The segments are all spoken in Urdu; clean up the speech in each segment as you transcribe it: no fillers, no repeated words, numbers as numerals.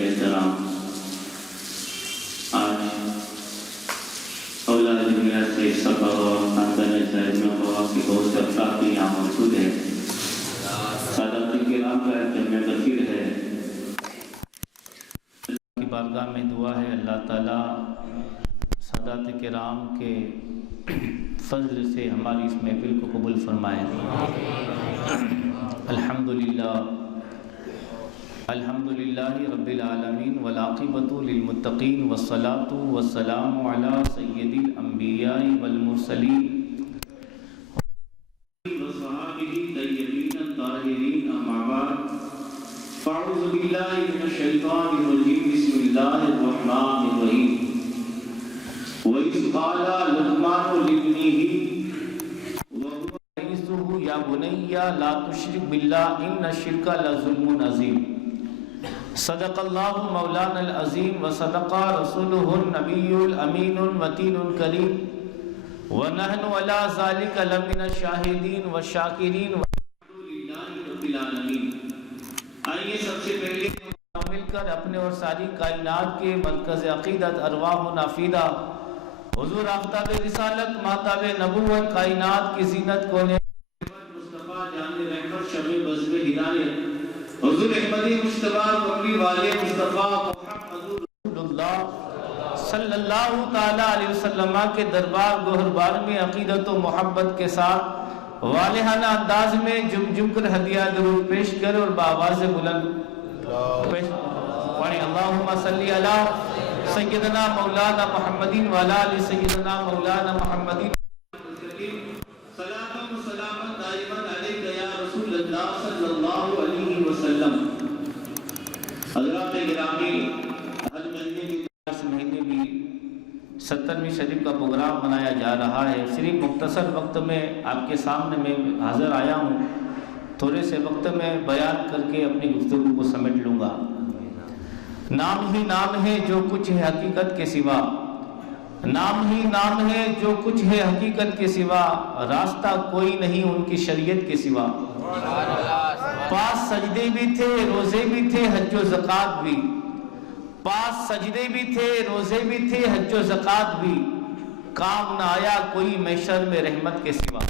احترام، آج اولاد دنیا سے سفر اور خاندان زائد میں بہت سی بہت سے افراد بھی یہاں موجود ہیں۔ سادات کرام کا جمع غفیر ہے۔ کی بارگاہ میں دعا ہے اللہ تعالیٰ سادات کرام کے فضل سے ہماری اس محفل کو قبول فرمائے۔ الحمدللہ رب العالمین والعاقبۃ للمتقین والصلاۃ والسلام علی سید الانبیاء والمرسلین وصحابہ الطیبین الطاہرین، اما بعد فاعوذ باللہ من الشیطان الرجیم، بسم اللہ الرحمن الرحیم۔ وَإِذْ قَالَ لُقْمَانُ لِابْنِهِ وَهُوَ يَعِظُهُ يَا بُنَيَّ لَا تُشْرِكْ بِاللَّهِ إِنَّ الشِّرْكَ لَظُلْمٌ عَظِيمٌ۔ صدق اللہ مولانا العظیم وصدق رسولہ النبی الامین المتین الکریم، وَنَحْنُ عَلَى ذَلِكَ لَمِنَ الشَّاهِدِينَ وَالشَّاكِرِينَ وَالْحَمْدُ لِلَّهِ رَبِّ الْعَالَمِينَ۔ آئیے سب سے پہلے مل کر اپنے اور ساری کائنات کے مرکز عقیدت ارواح و نافیدہ حضور آفتاب رسالت ماتاب نبوت کائنات کی زینت کو مصطفیٰ جان رحمت شب بزم ہدایت حضور احمدی مصطفیٰ کملی والے مصطفیٰ محمد رسول اللہ صلی اللہ تعالیٰ علیہ وسلم کے دربار گوہربار میں عقیدت و محبت کے ساتھ والہانہ انداز میں جم جم کر ہدیہ درود پیش کر اور بآواز بلند پڑھیں اللہم صلی علی سیدنا مولانا محمدین وعلی آل سیدنا مولانا محمدین صلاۃ و سلام دائما علیک یا رسول اللہ صلی اللہ علیہ وسلم۔ حضرات گرامی، ہر مہینے کی اس مہینے بھی 70ویں شریف کا پروگرام منایا جا رہا ہے۔ صرف مختصر وقت میں آپ کے سامنے میں حاضر آیا ہوں، تھوڑے سے وقت میں بیان کر کے اپنی گفتگو کو سمیٹ لوں گا۔ نام ہی نام ہے جو کچھ ہے حقیقت کے سوا، نام ہی نام ہے جو کچھ ہے حقیقت کے سوا، راستہ کوئی نہیں ان کی شریعت کے سوا۔ پاس سجدے بھی تھے روزے بھی تھے حج و زکوٰۃ بھی، پاس سجدے بھی تھے روزے بھی تھے حج و زکوٰۃ بھی، کام نہ آیا کوئی محشر میں رحمت کے سوا۔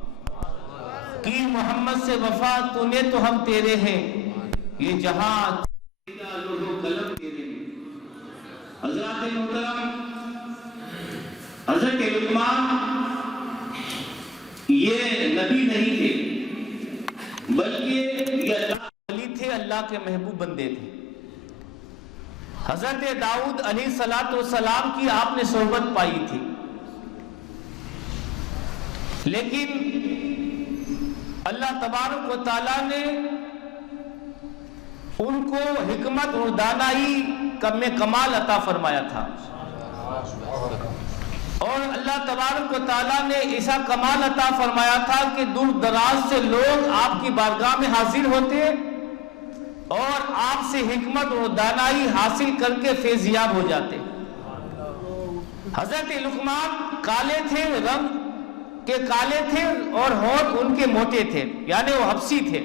کی محمد سے وفا تو نے تو ہم تیرے ہیں، یہ جہاں قلم تیرے ہیں۔ حضرات محترم، حضرت لقمان یہ نبی نہیں تھے بلکہ یہ اللہ ولی تھے، اللہ کے محبوب بندے تھے۔ حضرت داؤد علیہ السلام کی آپ نے صحبت پائی تھی، لیکن اللہ تبارک و تعالیٰ نے ان کو حکمت اور دانائی میں کمال عطا فرمایا تھا، اور اللہ تبارک و تعالیٰ نے ایسا کمال عطا فرمایا تھا کہ دور دراز سے لوگ آپ کی بارگاہ میں حاضر ہوتے اور آپ سے حکمت اور دانائی حاصل کر کے فیضیاب ہو جاتے۔ حضرت لقمان کالے تھے، رنگ کے کالے تھے اور ہونٹ ان کے موٹے تھے، یعنی وہ حبشی تھے۔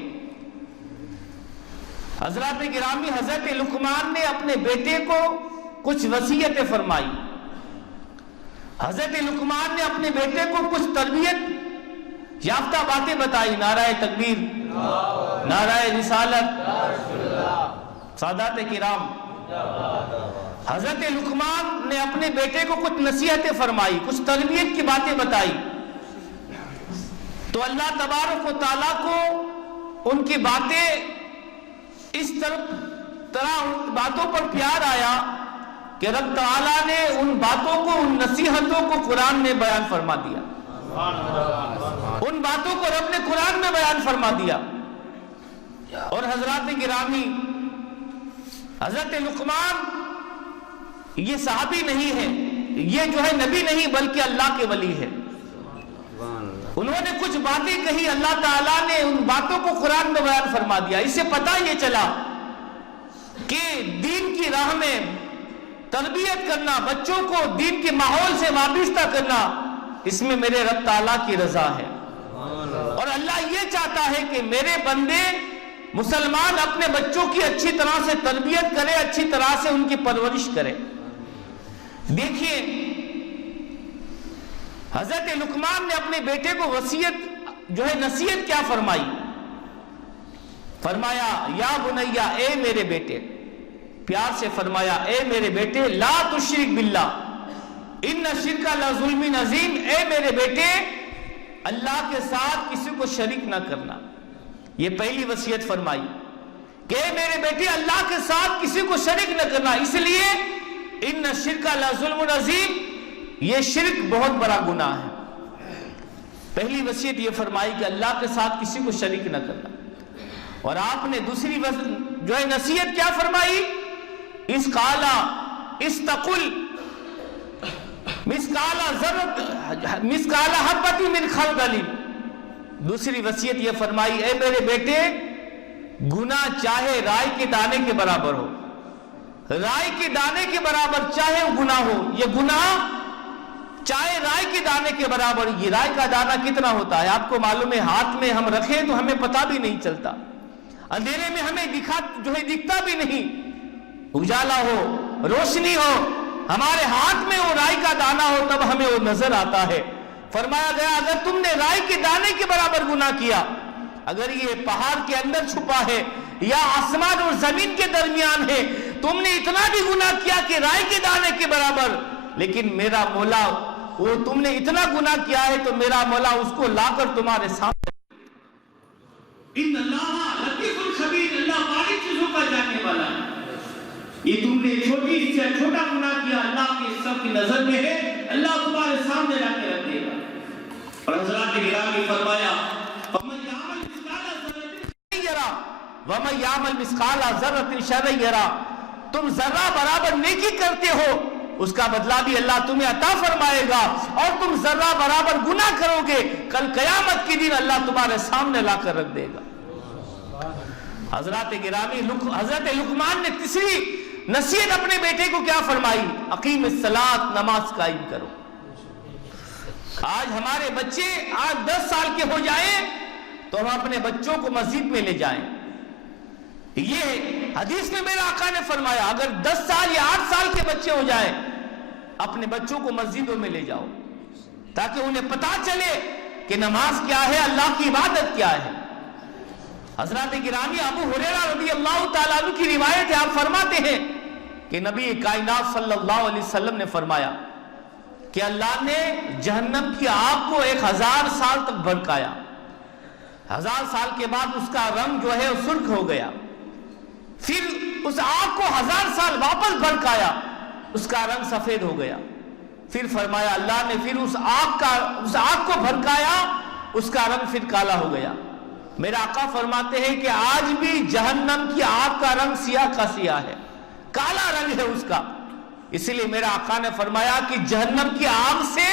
حضرات گرامی، حضرت لقمان نے اپنے بیٹے کو کچھ وصیتیں فرمائی، حضرت لقمان نے اپنے بیٹے کو کچھ تربیت یافتہ باتیں بتائی، نعرہ تکبیر، نعرہ رسالت، سادات کرام۔ حضرت لقمان نے اپنے بیٹے کو کچھ نصیحتیں فرمائی، کچھ تربیت کی باتیں بتائی، تو اللہ تبارک و تعالیٰ کو ان کی باتیں اس طرح ان باتوں پر پیار آیا کہ رب تعالیٰ نے ان باتوں کو، ان نصیحتوں کو قرآن میں بیان فرما دیا، ان باتوں کو رب نے قرآن میں بیان فرما دیا۔ اور حضرات گرامی، حضرت لقمان یہ صحابی نہیں ہے، یہ جو ہے نبی نہیں بلکہ اللہ کے ولی ہے۔ انہوں نے کچھ باتیں کہی، اللہ تعالیٰ نے ان باتوں کو قرآن میں بیان فرما دیا۔ اس سے پتہ یہ چلا کہ دین کی راہ میں تربیت کرنا، بچوں کو دین کے ماحول سے وابستہ کرنا، اس میں میرے رب تعالیٰ کی رضا ہے، اور اللہ یہ چاہتا ہے کہ میرے بندے مسلمان اپنے بچوں کی اچھی طرح سے تربیت کرے، اچھی طرح سے ان کی پرورش کرے۔ دیکھیے حضرت لقمان نے اپنے بیٹے کو وصیت نصیحت کیا فرمائی؟ فرمایا یا بنیا، اے میرے بیٹے، پیار سے فرمایا اے میرے بیٹے، لا تشرک باللہ ان الشرک لظلم عظیم، اے میرے بیٹے اللہ کے ساتھ کسی کو شریک نہ کرنا۔ یہ پہلی وصیت فرمائی کہ اے میرے بیٹے اللہ کے ساتھ کسی کو شریک نہ کرنا، اس لیے ان الشرک لظلم عظیم، یہ شرک بہت بڑا گناہ ہے۔ پہلی وصیت یہ فرمائی کہ اللہ کے ساتھ کسی کو شریک نہ کرنا۔ اور آپ نے دوسری نصیحت کیا فرمائی؟ اس قالا استقل مسقال حبۃ من خردل، دوسری وصیت یہ فرمائی اے میرے بیٹے گناہ چاہے رائی کے دانے کے برابر ہو، رائی کے دانے کے برابر چاہے گناہ ہو، یہ گناہ چاہے رائی کے دانے کے برابر۔ یہ رائی کا دانہ کتنا ہوتا ہے آپ کو معلوم ہے، ہاتھ میں ہم رکھیں تو ہمیں پتہ بھی نہیں چلتا، اندھیرے میں ہمیں دکھتا بھی نہیں، اجالا ہو روشنی ہو ہمارے ہاتھ میں وہ رائی کا دانہ ہو تب ہمیں وہ نظر آتا ہے۔ فرمایا گیا اگر تم نے رائی کے دانے کے برابر گناہ کیا، اگر یہ پہاڑ کے اندر چھپا ہے یا آسمان اور زمین کے درمیان ہے، تم نے اتنا بھی گناہ کیا کہ رائی کے دانے کے برابر، لیکن میرا مولا وہ تم نے اتنا گناہ کیا ہے تو میرا مولا اس کو لا کر تمہارے سامنے، ان اللہ لطیف الخبیر، اللہ بڑی چیزوں کا جاننے والا ہے۔ یہ تم نے چھوٹی سے چھوٹا گناہ کیا، اللہ کی سب کی نظر میں ہے، اللہ تمہارے سامنے لا کے رکھ دے گا۔ اور حضرات گرامی فرمایا وَمَنْ يَعْمَلْ مِثْقَالَ ذَرَّةٍ خَيْرًا يَرَهُ وَمَنْ يَعْمَلْ مِثْقَالَ ذَرَّةٍ شَرًّا يَرَهُ، تم ذرہ برابر نیکی کرتے ہو اس کا بدلہ بھی اللہ تمہیں عطا فرمائے گا، اور تم ذرہ برابر گناہ کرو گے کل قیامت کے دن اللہ تمہارے سامنے لا کر رکھ دے گا۔ حضرات گرامی حضرت لقمان نے تیسری نصیحت اپنے بیٹے کو کیا فرمائی؟ اقیم الصلاۃ، نماز قائم کرو۔ آج ہمارے بچے 10 سال کے ہو جائیں تو ہم اپنے بچوں کو مسجد میں لے جائیں۔ یہ حدیث میں میرے آقا نے فرمایا اگر 10 سال یا 8 سال کے بچے ہو جائیں اپنے بچوں کو مسجدوں میں لے جاؤ تاکہ انہیں پتا چلے کہ نماز کیا ہے، اللہ کی عبادت کیا ہے۔ حضرات گرامی ابو ہریرہ رضی اللہ تعالیٰ عنہ کی روایت ہے، آپ فرماتے ہیں کہ نبی کائنات صلی اللہ علیہ وسلم نے فرمایا کہ اللہ نے جہنم کی آگ کو 1000 سال تک بھڑکایا، 1000 سال کے بعد اس کا رنگ جو ہے سرخ ہو گیا، پھر اس آگ کو 1000 سال واپس بھڑکایا، اس کا رنگ سفید ہو گیا، پھر فرمایا اللہ نے پھر اس آگ کو بھڑکایا، اس کا رنگ پھر کالا ہو گیا۔ میرا آقا فرماتے ہیں کہ آج بھی جہنم کی آگ کا رنگ سیاہ کا سیاہ ہے، کالا رنگ ہے اس کا۔ اس لیے میرا آقا نے فرمایا کہ جہنم کی آگ سے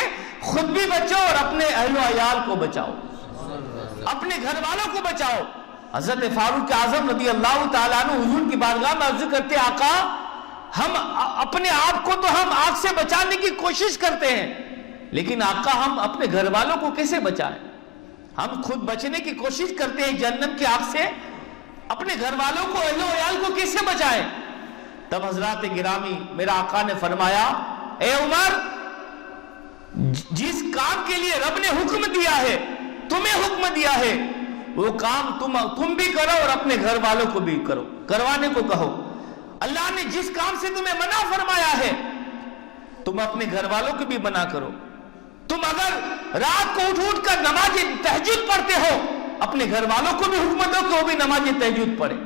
خود بھی بچو اور اپنے اہل و عیال کو بچاؤ، اپنے گھر والوں کو بچاؤ۔ حضرت فاروق اعظم رضی اللہ تعالیٰ عنہ حضور کی بارگاہ میں عرض کرتے آقا ہم اپنے آپ کو تو ہم آگ سے بچانے کی کوشش کرتے ہیں، لیکن آقا ہم اپنے گھر والوں کو کیسے بچائیں؟ ہم خود بچنے کی کوشش کرتے ہیں جہنم کی آگ سے، اپنے گھر والوں کو اہل و عیال کو کیسے بچائیں؟ تب حضرات گرامی میرا آقا نے فرمایا اے عمر، جس کام کے لیے رب نے حکم دیا ہے، تمہیں حکم دیا ہے، وہ کام تم بھی کرو اور اپنے گھر والوں کو بھی کرو، کروانے کو کہو۔ اللہ نے جس کام سے تمہیں منع فرمایا ہے تم اپنے گھر والوں کو بھی منع کرو۔ تم اگر رات کو اٹھ کر نماز تہجد پڑھتے ہو اپنے گھر والوں کو بھی حکم دو کہ وہ بھی نماز تہجد پڑھے۔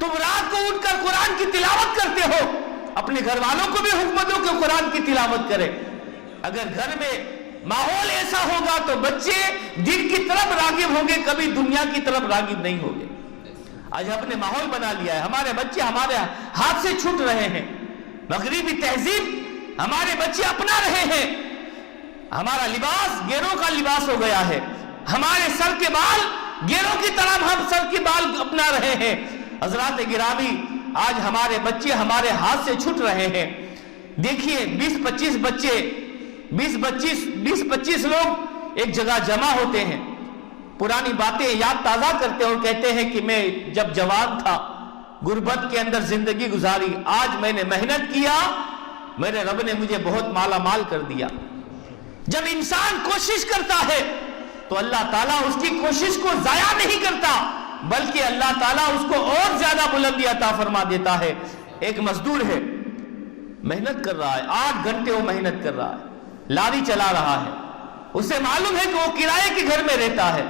تم رات کو اٹھ کر قرآن کی تلاوت کرتے ہو اپنے گھر والوں کو بھی حکم دو کہ قرآن کی تلاوت کرے۔ اگر گھر میں ماحول ایسا ہوگا تو بچے دین کی طرف راغب ہوں گے، کبھی دنیا کی طرف راغب نہیں ہوں گے۔ آج ہم نے ماحول بنا لیا ہے، ہمارے بچے ہمارے ہاتھ سے چھوٹ رہے ہیں، مغربی تہذیب ہمارے بچے اپنا رہے ہیں، ہمارا لباس گیروں کا لباس ہو گیا ہے، ہمارے سر کے بال گیروں کی طرح ہم سر کے بال اپنا رہے ہیں۔ حضرات گرامی آج ہمارے بچے ہمارے ہاتھ سے چھوٹ رہے ہیں۔ دیکھیے 20-25 بچے 20-25 لوگ ایک جگہ جمع ہوتے ہیں، پرانی باتیں یاد تازہ کرتے اور کہتے ہیں کہ میں جب جوان تھا غربت کے اندر زندگی گزاری، آج میں نے محنت کیا، میرے رب نے مجھے بہت مالا مال کر دیا۔ جب انسان کوشش کرتا ہے تو اللہ تعالیٰ اس کی کوشش کو ضائع نہیں کرتا، بلکہ اللہ تعالیٰ اس کو اور زیادہ بلندی عطا فرما دیتا ہے۔ ایک مزدور ہے، محنت کر رہا ہے، 8 گھنٹے وہ محنت کر رہا ہے، لاری چلا رہا ہے، اسے معلوم ہے کہ وہ کرائے کے گھر میں رہتا ہے،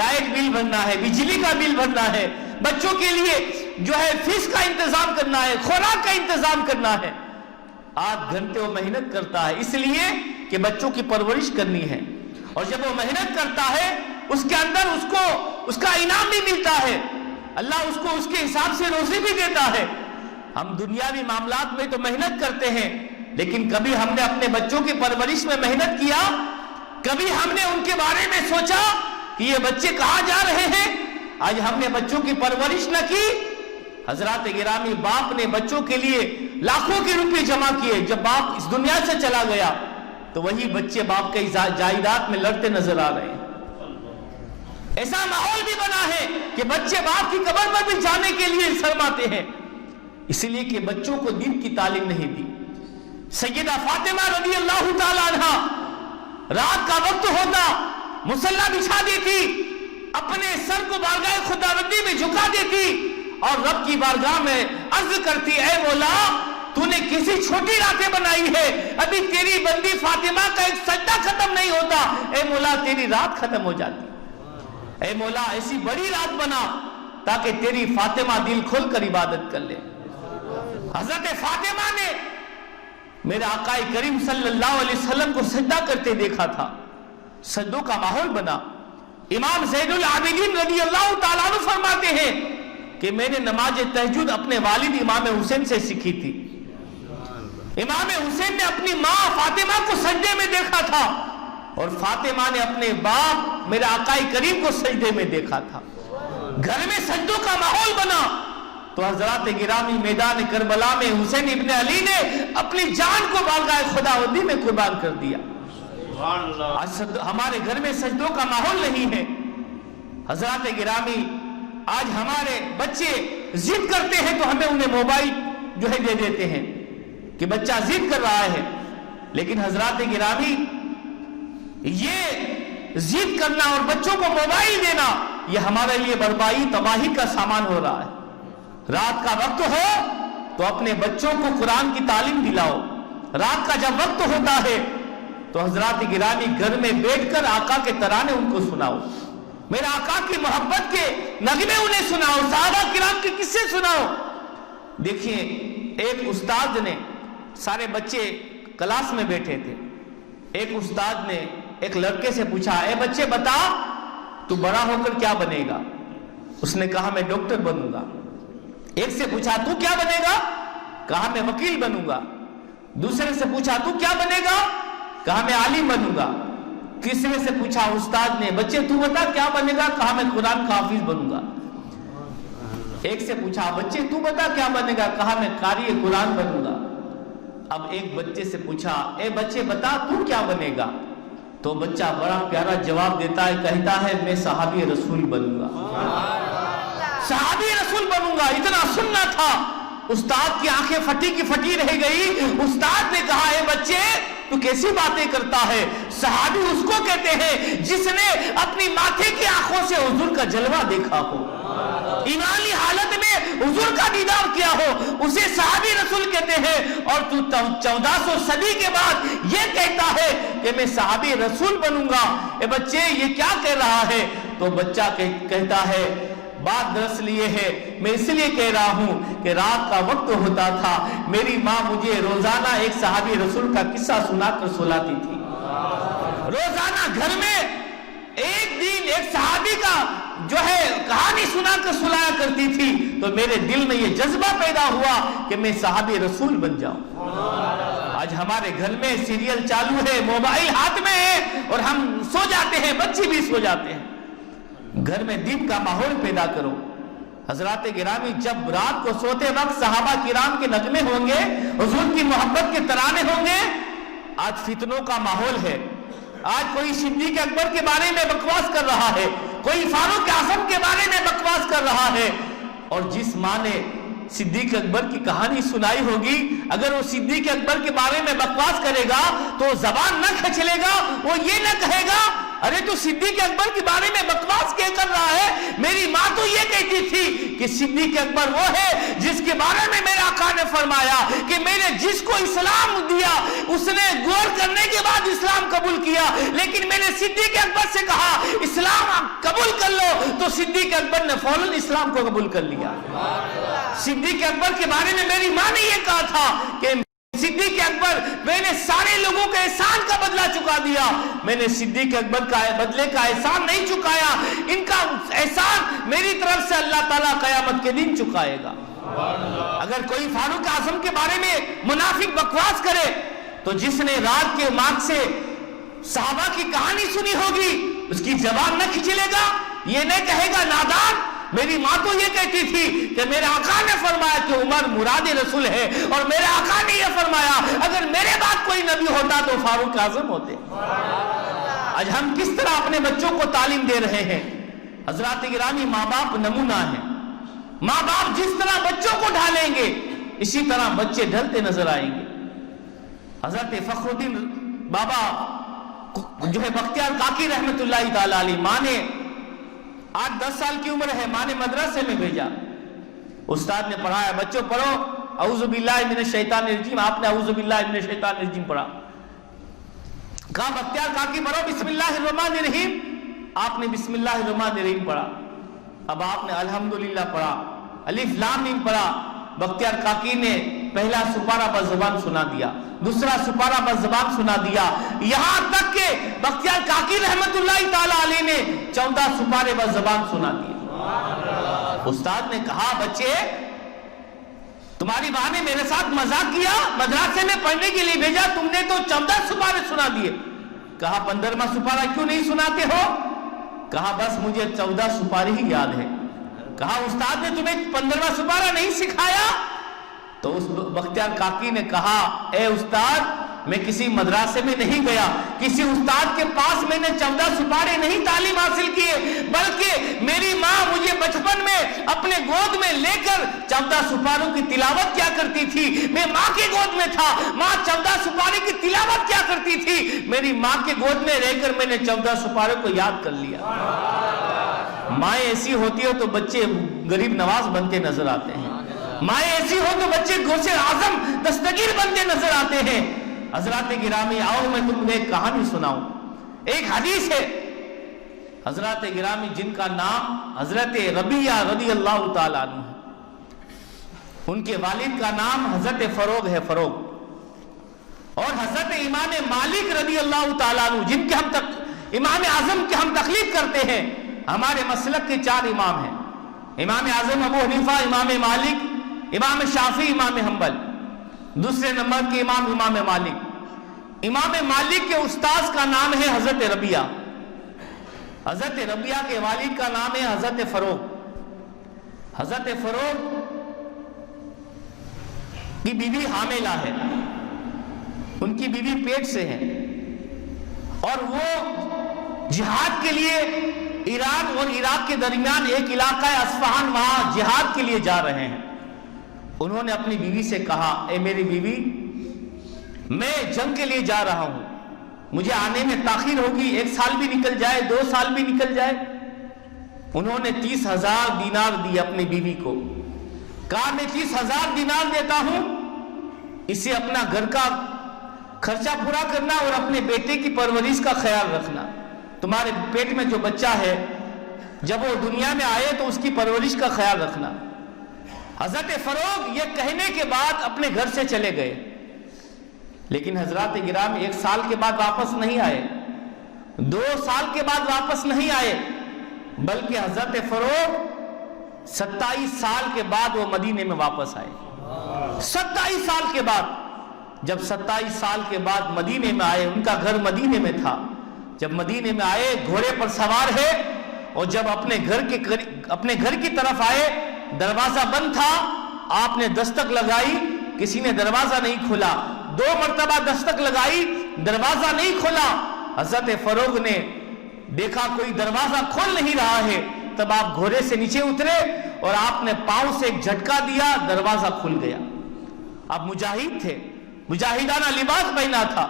لائٹ بل بھرنا ہے، بجلی کا بل بھرنا ہے، بچوں کے لیے جو ہے فیس کا انتظام کرنا ہے، خوراک کا انتظام کرنا ہے۔ 8 گھنٹے وہ محنت کرتا ہے اس لیے کہ بچوں کی پرورش کرنی ہے، اور جب وہ محنت کرتا ہے اس کے اندر اس کو اس کا انعام بھی ملتا ہے، اللہ اس کو اس کے حساب سے روزی بھی دیتا ہے۔ ہم دنیاوی معاملات میں تو محنت کرتے ہیں، لیکن کبھی ہم نے اپنے بچوں کی پرورش میں محنت کیا؟ کبھی ہم نے ان کے بارے میں سوچا کہ یہ بچے کہاں جا رہے ہیں؟ آج ہم نے بچوں کی پرورش نہ کی۔ حضرات گرامی، باپ نے بچوں کے لیے لاکھوں کے روپے جمع کیے، جب باپ اس دنیا سے چلا گیا تو وہی بچے باپ کے جائیداد میں لڑتے نظر آ رہے ہیں۔ ایسا ماحول بھی بنا ہے کہ بچے باپ کی قبر پر بھی جانے کے لیے شرماتے ہیں، اس لیے کہ بچوں کو دین کی تعلیم نہیں دی۔ سیدہ فاطمہ رضی اللہ تعالی عنہ رات کا وقت ہوتا مصلی بچھا دیتی، اپنے سر کو بارگاہ خداوندی میں جھکا دیتی اور رب کی بارگاہ میں عرض کرتی، اے مولا تو نے کسی چھوٹی راتیں بنائی ہے، ابھی تیری بندی فاطمہ کا ایک سجدہ ختم نہیں ہوتا، اے مولا تیری رات ختم ہو جاتی، اے مولا ایسی بڑی رات بنا تاکہ تیری فاطمہ دل کھول کر عبادت کر لے۔ حضرت فاطمہ نے میرے آقا کریم صلی اللہ علیہ وسلم کو سجدہ کرتے دیکھا تھا، سجدوں کا ماحول بنا۔ امام زین العابدین رضی اللہ تعالیٰ عنہ فرماتے ہیں کہ میں نے نماز تہجد اپنے والد امام حسین سے سیکھی تھی۔ امام حسین نے اپنی ماں فاطمہ کو سجدے میں دیکھا تھا اور فاطمہ نے اپنے باپ میرے آقا کریم کو سجدے میں دیکھا تھا، گھر میں سجدوں کا ماحول بنا۔ تو حضرات گرامی، میدان کربلا میں حسین ابن علی نے اپنی جان کو بارگاہ خداوندی میں قربان کر دیا۔ آج ہمارے گھر میں سجدوں کا ماحول نہیں ہے۔ حضرات گرامی، آج ہمارے بچے ضد کرتے ہیں تو ہمیں انہیں موبائل جو ہے دے دیتے ہیں کہ بچہ ضد کر رہا ہے، لیکن حضرات گرامی یہ ضد کرنا اور بچوں کو موبائل دینا یہ ہمارے لیے بربادی تباہی کا سامان ہو رہا ہے۔ رات کا وقت ہو تو اپنے بچوں کو قرآن کی تعلیم دلاؤ، رات کا جب وقت ہوتا ہے تو حضرات گرامی گھر میں بیٹھ کر آقا کے ترانے ان کو سناؤ، میرے آقا کی محبت کے نغمے انہیں سناؤ، صحابہ کرام کے قصے سناؤ۔ دیکھیے، ایک استاد نے، سارے بچے کلاس میں بیٹھے تھے، ایک استاد نے ایک لڑکے سے پوچھا، اے بچے بتا تو بڑا ہو کر کیا بنے گا؟ اس نے کہا میں ڈاکٹر بنوں گا۔ ایک سے پوچھا تو کیا بنے گا؟ کہا میں وکیل بنوں گا۔ دوسرے سے پوچھا تو کیا بنے گا؟ کہا میں عالم بنوں گا۔ تیسرے سے پوچھا استاد نے، بچے تو بتا کیا بنے گا؟ کہا میں قرآن کا حافظ بنوں گا۔ ایک سے پوچھا بچے تو بتا کیا بنے گا؟ کہا میں قاری قرآن بنوں گا۔ اب ایک بچے سے پوچھا، اے بچے بتا تو کیا بنے گا؟ تو بچہ بڑا پیارا جواب دیتا ہے، کہتا ہے میں صحابی رسول بنوں گا، صحابی رسول بنوں گا۔ اتنا سننا تھا، استاد کی آنکھیں پھٹی کی پھٹی رہ گئی۔ استاد نے کہا، اے بچے تو کیسی باتیں کرتا ہے؟ صحابی اس کو کہتے ہیں جس نے اپنی ماتھے کی آنکھوں سے حضور کا جلوہ دیکھا ہو، ایمانی حالت میں حضور کا دیدار کیا ہو، اسے صحابی رسول کہتے ہیں۔ اور تو 1400 صدی کے بعد یہ کہتا ہے کہ میں صحابی رسول بنوں گا۔ اے بچے یہ کیا کہہ رہا ہے؟ تو بچہ کہتا ہے بات دراصل یہ ہے، میں اس لیے کہہ رہا ہوں کہ رات کا وقت ہوتا تھا، میری ماں مجھے روزانہ ایک صحابی رسول کا قصہ سنا کر سلاتی تھی۔ روزانہ گھر میں ایک دن ایک صحابی کا جو ہے کہانی سنا کر سلایا کرتی تھی، تو میرے دل میں یہ جذبہ پیدا ہوا کہ میں صحابی رسول بن جاؤں۔ آج ہمارے گھر میں سیریل چالو ہے، موبائل ہاتھ میں ہے اور ہم سو جاتے ہیں، بچے بھی سو جاتے ہیں۔ گھر میں دین کا ماحول پیدا کرو۔ حضرات گرامی، جب رات کو سوتے وقت صحابہ کرام کے نغمے ہوں گے، حضور کی محبت کے ترانے ہوں گے۔ آج فتنوں کا ماحول ہے، آج کوئی صدیق اکبر کے بارے میں بکواس کر رہا ہے، کوئی فاروق اعظم کے بارے میں بکواس کر رہا ہے، اور جس ماں نے صدیق اکبر کی کہانی سنائی ہوگی، اگر وہ صدیق اکبر کے بارے میں بکواس کرے گا تو زبان نہ کھچ لے گا، وہ یہ نہ کہے گا ارے تو صدیق اکبر کے بارے میں بکواس کیا کر رہا ہے؟ میری ماں تو یہ کہتی تھی کہ صدیق اکبر وہ ہے جس کے بارے میں میرے آقا نے فرمایا کہ میں نے جس کو اسلام دیا اس نے غور کرنے کے بعد اسلام قبول کیا، لیکن میں نے صدیق اکبر سے کہا اسلام قبول کر لو، تو صدیق اکبر نے فوراً اسلام کو قبول کر لیا۔ صدیق اکبر کے بارے میں میری ماں نے یہ کہا تھا کہ صدیق اکبر میں نے سارے لوگوں کے احسان کا بدلہ چکا دیا، میں نے صدیق اکبر کا بدلے کا احسان نہیں چکایا، ان کا احسان میری طرف سے اللہ تعالیٰ قیامت کے دن چکائے گا۔ اگر کوئی فاروق اعظم کے بارے میں منافق بکواس کرے تو جس نے رات کے ماغ سے صحابہ کی کہانی سنی ہوگی اس کی زبان نہ کھچلے گا، یہ نہیں کہے گا نادان۔ میری ماں تو یہ کہتی تھی کہ میرے آقا نے فرمایا کہ عمر مراد رسول ہے، اور میرے آقا نے یہ فرمایا اگر میرے بعد کوئی نبی ہوتا تو فاروق اعظم ہوتے۔ آج ہم کس طرح اپنے بچوں کو تعلیم دے رہے ہیں؟ حضرات گرامی، ماں باپ نمونہ ہیں۔ ماں باپ جس طرح بچوں کو ڈھالیں گے اسی طرح بچے ڈھلتے نظر آئیں گے۔ حضرت فخر الدین بابا جو ہے بختیار کاکی رحمت اللہ تعالی علیہ، ماں نے 8-10 سال کی عمر ہے، ماں نے مدرسے میں بھیجا، استاد نے پڑھایا بچوں پڑھو اعوذ باللہ من الشیطان الرجیم، آپ نے اعوذ باللہ من الشیطان الرجیم پڑھا، کہا بختیار کاکی پڑھو بسم اللہ الرحمن الرحیم، آپ نے بسم اللہ الرحمن الرحیم پڑھا، اب آپ نے الحمدللہ پڑھا، الف لام میم پڑھا، بختیار کاکی نے پہلا سپارہ بس زبان سنا دیا، دوسرا سپارہ بس زبان سنا دیا، یہاں تک کہ بختیار کاکی رحمت اللہ تعالی علیہ نے 14 سپارے بس زبان سنا دیا۔ استاد نے کہا بچے تمہاری ماں نے میرے ساتھ مذاق کیا، مدرسے میں پڑھنے کے لیے بھیجا، تم نے تو 14 سپارے سنا دیے۔ کہا 15واں سپارہ کیوں نہیں سناتے ہو؟ کہا بس مجھے 14 سپارے ہی یاد ہے۔ کہا استاد نے تمہیں 15واں سپارہ نہیں سکھایا؟ تو اس بختیار کاکی نے کہا اے استاد میں کسی مدرسے میں نہیں گیا، کسی استاد کے پاس میں نے 14 سپارے نہیں تعلیم حاصل کیے، بلکہ میری ماں مجھے بچپن میں اپنے گود میں لے کر 14 سپاروں کی تلاوت کیا کرتی تھی، میں ماں کے گود میں تھا، ماں 14 سپارے کی تلاوت کیا کرتی تھی، میری ماں کے گود میں رہ کر میں نے 14 سپاروں کو یاد کر لیا۔ مائیں ایسی ہوتی ہو تو بچے غریب نواز بنتے نظر آتے ہیں، مائیں ایسی ہو تو بچے غوث اعظم دستگیر بنتے نظر آتے ہیں۔ حضرات گرامی آؤ میں تمہیں ایک کہانی سناؤں، ایک حدیث ہے، حضرات گرامی جن کا نام حضرت ربیہ رضی اللہ تعالیٰ عنہ ہے، ان کے والد کا نام حضرت فروغ ہے، فروغ، اور حضرت امام مالک رضی اللہ تعالیٰ عنہ جن کے ہم امام اعظم کے ہم تقلید کرتے ہیں، ہمارے مسلک کے 4 امام ہیں، امام اعظم ابو حنیفہ، امام مالک، امام شافعی، امام حنبل، دوسرے نمبر کے امام مالک۔ امام مالک کے استاذ کا نام ہے حضرت ربیہ، حضرت ربیہ کے والد کا نام ہے حضرت فروغ، حضرت فروغ کی بیوی حاملہ ہے، ان کی بیوی پیٹ سے ہے، اور وہ جہاد کے لیے ایران اور عراق کے درمیان ایک علاقہ ہے اصفہان، وہاں جہاد کے لیے جا رہے ہیں۔ انہوں نے اپنی بیوی سے کہا اے میری بیوی میں جنگ کے لیے جا رہا ہوں، مجھے آنے میں تاخیر ہوگی، 1 سال بھی نکل جائے، 2 سال بھی نکل جائے۔ انہوں نے 30,000 دینار دی اپنی بیوی کو، کہا میں 30,000 دینار دیتا ہوں، اسے اپنا گھر کا خرچہ پورا کرنا اور اپنے بیٹے کی پرورش کا خیال رکھنا، تمہارے پیٹ میں جو بچہ ہے جب وہ دنیا میں آئے تو اس کی پرورش کا خیال رکھنا۔ حضرت فروغ یہ کہنے کے بعد اپنے گھر سے چلے گئے، لیکن حضرات گرامی 1 سال کے بعد واپس نہیں آئے، 2 سال کے بعد واپس نہیں آئے، بلکہ حضرت فروغ 27 سال کے بعد وہ مدینے میں واپس آئے۔ 27 سال کے بعد، جب 27 سال کے بعد مدینے میں آئے، ان کا گھر مدینے میں تھا، جب مدینے میں آئے گھوڑے پر سوار ہے، اور جب اپنے گھر کی طرف آئے، دروازہ بند تھا، آپ نے دستک لگائی، کسی نے دروازہ نہیں کھولا، 2 مرتبہ دستک لگائی، دروازہ نہیں کھولا۔ حضرت فروغ نے دیکھا کوئی دروازہ کھول نہیں رہا ہے، تب آپ گھوڑے سے نیچے اترے اور آپ نے پاؤں سے ایک جھٹکا دیا، دروازہ کھل گیا۔ آپ مجاہد تھے، مجاہدانہ لباس پہنا تھا۔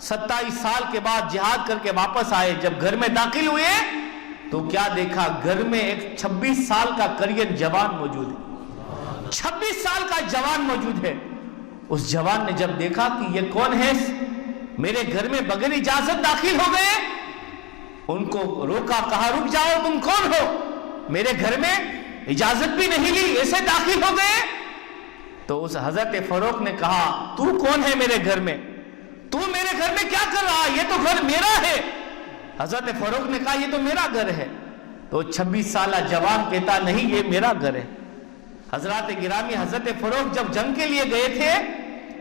27 سال کے بعد جہاد کر کے واپس آئے، جب گھر میں داخل ہوئے تو کیا دیکھا؟ گھر میں ایک 26 سال کا کرین جوان موجود ہے، 26 سال کا جوان موجود ہے۔ اس جوان نے جب دیکھا کہ یہ کون ہے، میرے گھر میں بغیر اجازت داخل ہو گئے، ان کو روکا، کہا رک جاؤ، تم کون ہو؟ میرے گھر میں اجازت بھی نہیں لی، ایسے داخل ہو گئے؟ تو اس حضرت فاروق نے کہا تو کون ہے میرے گھر میں؟ تو میرے گھر میں کیا کر رہا؟ یہ تو گھر میرا ہے۔ حضرت فاروق نے کہا یہ تو میرا گھر ہے۔ تو 26 سالہ جوان کہتا نہیں، یہ میرا گھر ہے۔ حضرات گرامی، حضرت فاروق جب جنگ کے لیے گئے تھے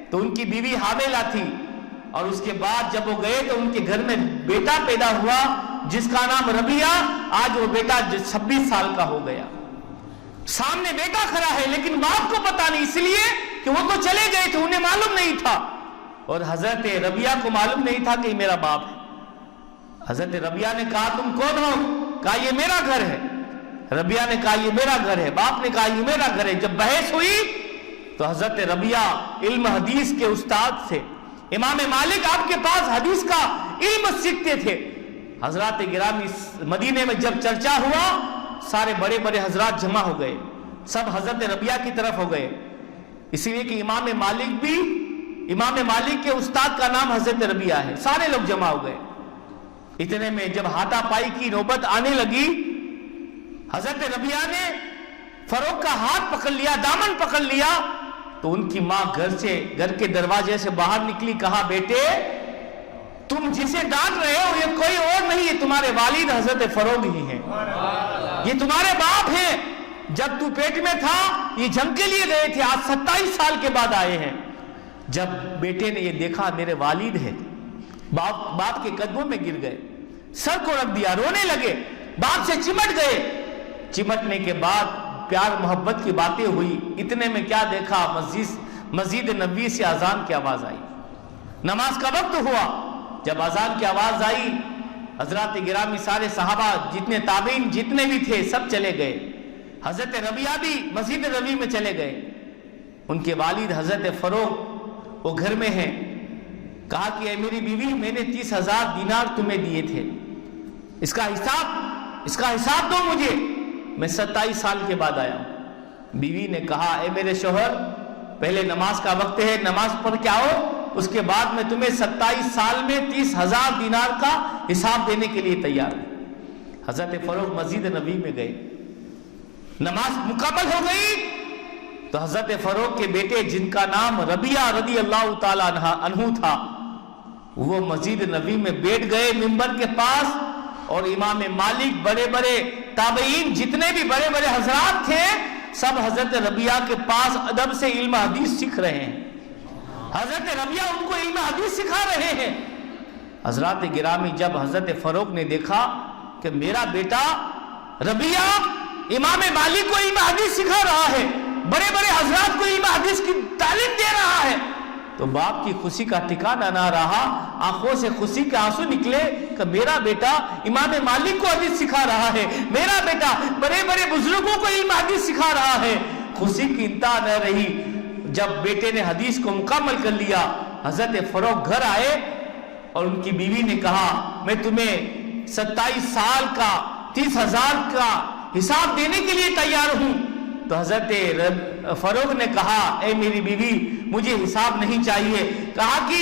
تو ان کی بیوی حاملہ تھی، اور اس کے بعد جب وہ گئے تو ان کے گھر میں بیٹا پیدا ہوا جس کا نام ربیعہ۔ آج وہ بیٹا 26 سال کا ہو گیا۔ سامنے بیٹا کھڑا ہے لیکن باپ کو پتا نہیں، اس لیے کہ وہ تو چلے گئے تھے، انہیں معلوم نہیں تھا، اور حضرت ربیعہ کو معلوم نہیں تھا کہ یہ میرا باپ ہے۔ حضرت ربیعہ نے کہا تم کون ہو؟ کہا یہ میرا گھر ہے۔ ربیعہ نے کہا یہ میرا گھر ہے۔ باپ نے کہا یہ میرا گھر ہے۔ جب بحث ہوئی تو حضرت ربیعہ علم حدیث کے استاد تھے، امام مالک آپ کے پاس حدیث کا علم سیکھتے تھے۔ حضرات گرامی، مدینے میں جب چرچا ہوا، سارے بڑے بڑے حضرات جمع ہو گئے، سب حضرت ربیعہ کی طرف ہو گئے، اس لیے کہ امام مالک کے استاد کا نام حضرت ربیعہ ہے۔ سارے لوگ جمع ہو گئے۔ اتنے میں جب ہاتھا پائی کی نوبت آنے لگی، حضرت ربیعہ نے فاروق کا ہاتھ پکڑ لیا، دامن پکڑ لیا، تو ان کی ماں گھر کے دروازے سے باہر نکلی، کہا بیٹے تم جسے ڈانٹ رہے ہو یہ کوئی اور نہیں، یہ تمہارے والد حضرت فاروق ہی ہیں، یہ تمہارے باپ ہیں۔ جب تو پیٹ میں تھا یہ جنگ کے لیے گئے تھے، آج 27 سال کے بعد آئے ہیں۔ جب بیٹے نے یہ دیکھا میرے والد ہے، باپ کے قدموں میں گر گئے، سر کو رکھ دیا، رونے لگے، باپ سے چمٹ گئے۔ چمٹنے کے بعد پیار محبت کی باتیں ہوئی۔ اتنے میں کیا دیکھا؟ مسجد نبوی سے اذان کی آواز آئی، نماز کا وقت ہوا۔ جب اذان کی آواز آئی، حضرات گرامی سارے صحابہ جتنے تابعین جتنے بھی تھے سب چلے گئے، حضرت ربیعہ بھی مسجد نبوی میں چلے گئے۔ ان کے والد حضرت فاروق وہ گھر میں ہیں، کہا کہ اے میری بیوی میں نے 30,000 دینار تمہیں دیے تھے، اس کا حساب دو مجھے، میں 27 سال کے بعد آیا ہوں۔ بیوی نے کہا اے میرے شوہر پہلے نماز کا وقت ہے، نماز پڑھ کے آؤ، اس کے بعد میں تمہیں 27 سال میں 30,000 دینار کا حساب دینے کے لیے تیار ہوں۔ حضرت فاروق مسجد نبوی میں گئے، نماز مکمل ہو گئی تو حضرت فاروق کے بیٹے جن کا نام ربیعہ رضی اللہ تعالیٰ عنہ تھا، وہ مسجد نبوی میں بیٹھ گئے ممبر کے پاس، اور امام مالک بڑے بڑے تابعین جتنے بھی بڑے بڑے حضرات تھے سب حضرت ربیعہ کے پاس ادب سے علم حدیث سیکھ رہے ہیں۔ حضرت ربیعہ ان کو علم حدیث سکھا رہے ہیں۔ حضرات گرامی، جب حضرت فاروق نے دیکھا کہ میرا بیٹا ربیعہ امام مالک کو علم حدیث سکھا رہا ہے، بڑے بڑے حضرات کو علم حدیث کی تعلیم دے رہا ہے، تو باپ کی خوشی کا ٹھکانہ نہ رہا، آنکھوں سے خوشی کے آنسو نکلے کہ میرا بیٹا امام مالک کو حدیث سکھا رہا ہے، میرا بیٹا بڑے بڑے بزرگوں کو علم حدیث سکھا رہا ہے۔ خوشی کی انتہا نہ رہی۔ جب بیٹے نے حدیث کو مکمل کر لیا، حضرت فاروق گھر آئے اور ان کی بیوی نے کہا میں تمہیں 27 سال کا 30,000 کا حساب دینے کے لیے تیار ہوں۔ تو حضرت فاروق نے کہا اے میری بیوی مجھے حساب نہیں چاہیے۔ کہا کہ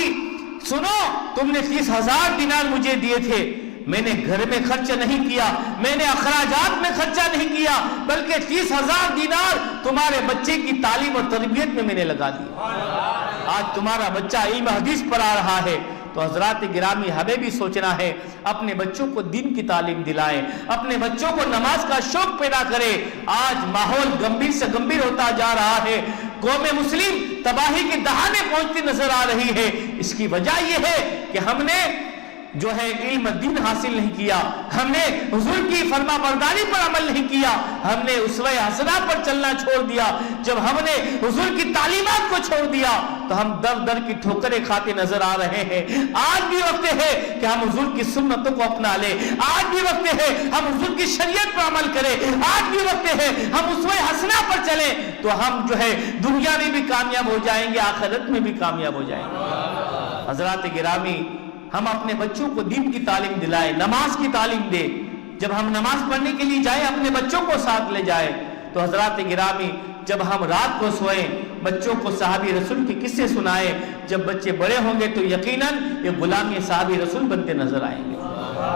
سنو، تم نے 30,000 دینار مجھے دیے تھے، میں نے گھر میں خرچ نہیں کیا، میں نے اخراجات میں خرچہ نہیں کیا، بلکہ 30,000 دینار تمہارے بچے کی تعلیم اور تربیت میں نے لگا دیا۔ آج تمہارا بچہ علم حدیث پڑھا رہا ہے۔ تو حضرات گرامی، ہمیں بھی سوچنا ہے، اپنے بچوں کو دین کی تعلیم دلائیں، اپنے بچوں کو نماز کا شوق پیدا کریں۔ آج ماحول گمبھیر سے گمبھیر ہوتا جا رہا ہے، قوم مسلم تباہی کے دہانے پہنچتی نظر آ رہی ہے۔ اس کی وجہ یہ ہے کہ ہم نے جو ہے علم دین حاصل نہیں کیا، ہم نے حضور کی فرما برداری پر عمل نہیں کیا، ہم نے اسوہ حسنہ پر چلنا چھوڑ دیا، جب ہم نے حضور کی تعلیمات کو چھوڑ دیا تو ہم در در کی ٹھوکریں کھاتے نظر آ رہے ہیں۔ آج بھی وقت ہے کہ ہم حضور کی سنتوں کو اپنا لیں، آج بھی وقت ہے ہم حضور کی شریعت پر عمل کریں، آج بھی وقت ہے ہم اسوہ حسنہ پر چلیں، تو ہم جو ہے دنیا میں بھی کامیاب ہو جائیں گے، آخرت میں بھی کامیاب ہو جائیں گے۔ حضرات گرامی، ہم اپنے بچوں کو دین کی تعلیم دلائیں، نماز کی تعلیم دیں۔ جب ہم نماز پڑھنے کے لیے جائیں اپنے بچوں کو ساتھ لے جائیں۔ تو حضرات گرامی، جب ہم رات کو سوئیں بچوں کو صحابی رسول کی قصے سنائیں، جب بچے بڑے ہوں گے تو یقیناً یہ غلامی صحابی رسول بنتے نظر آئیں گے۔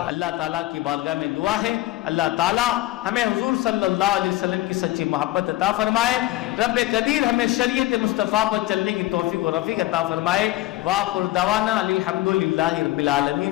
اللہ تعالیٰ کی بارگاہ میں دعا ہے، اللہ تعالیٰ ہمیں حضور صلی اللہ علیہ وسلم کی سچی محبت عطا فرمائے، رب قدیر ہمیں شریعت مصطفیٰ پر چلنے کی توفیق و رفیق عطا فرمائے۔ وآخر دعوانا الحمدللہ رب العالمین۔